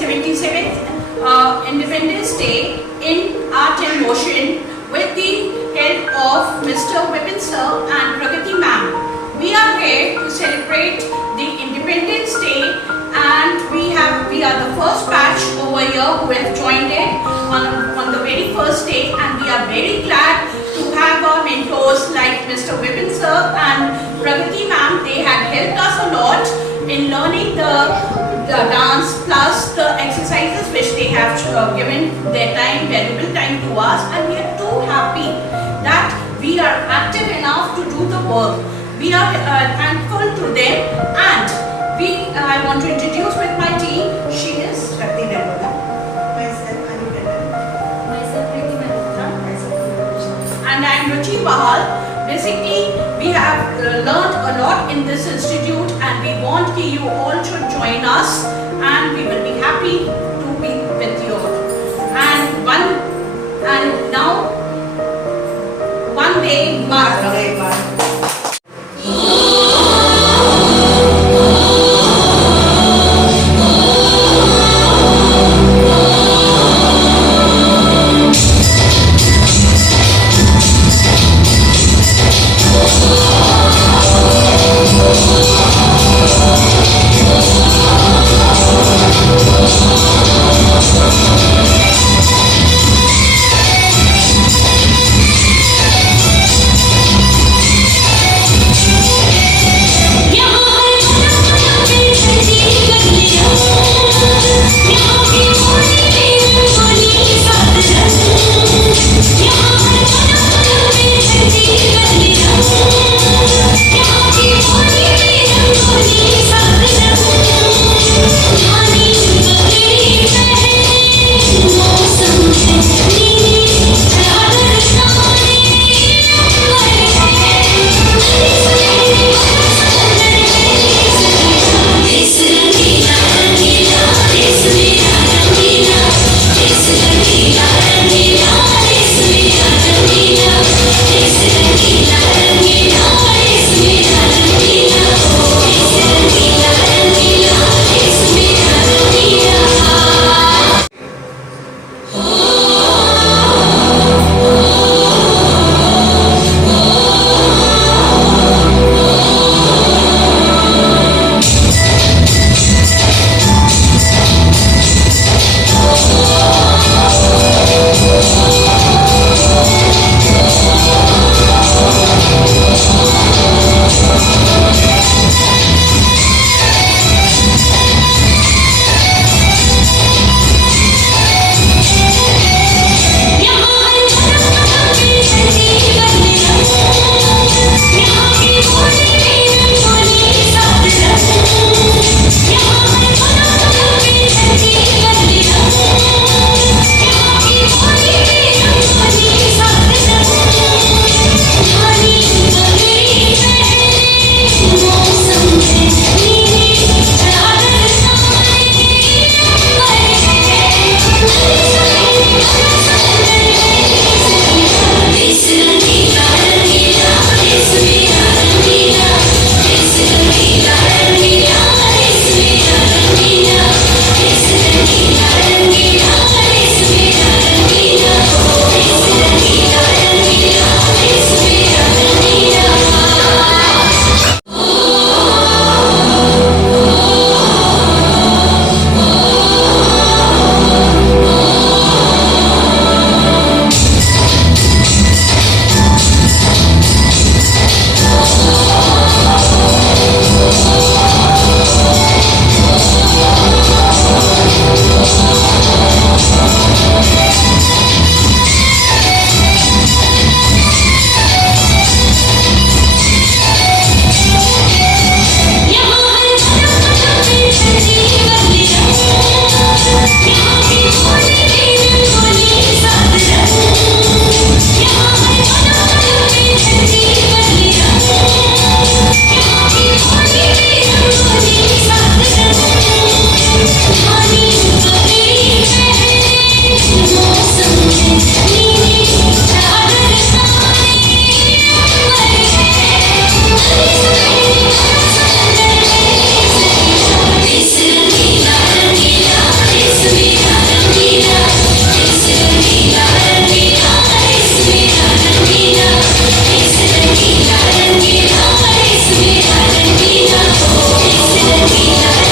77th Independence Day in Art and Motion with the help of Mr. Vipin Sir and Pragati Ma'am. We are here to celebrate the Independence Day, and we are the first batch over here who have joined in on the very first day, and we are very glad to have our mentors like Mr. Vipin Sir and Pragati Ma'am. They have helped us a lot in learning the dance plus the exercises which they have given their valuable time to us, and we are too happy that we are active enough to do the work. We are thankful to them, and I want to introduce with my team. She is Shakti Devoda. Myself, Anu Tandon. Myself, Preeti Malhotra. Myself, And I am Ruchi Bahal. Basically, we have learned a lot in this institute, and we want you all to join us, and we will be happy to be with you all. And now, Vande Mataram. Thank you.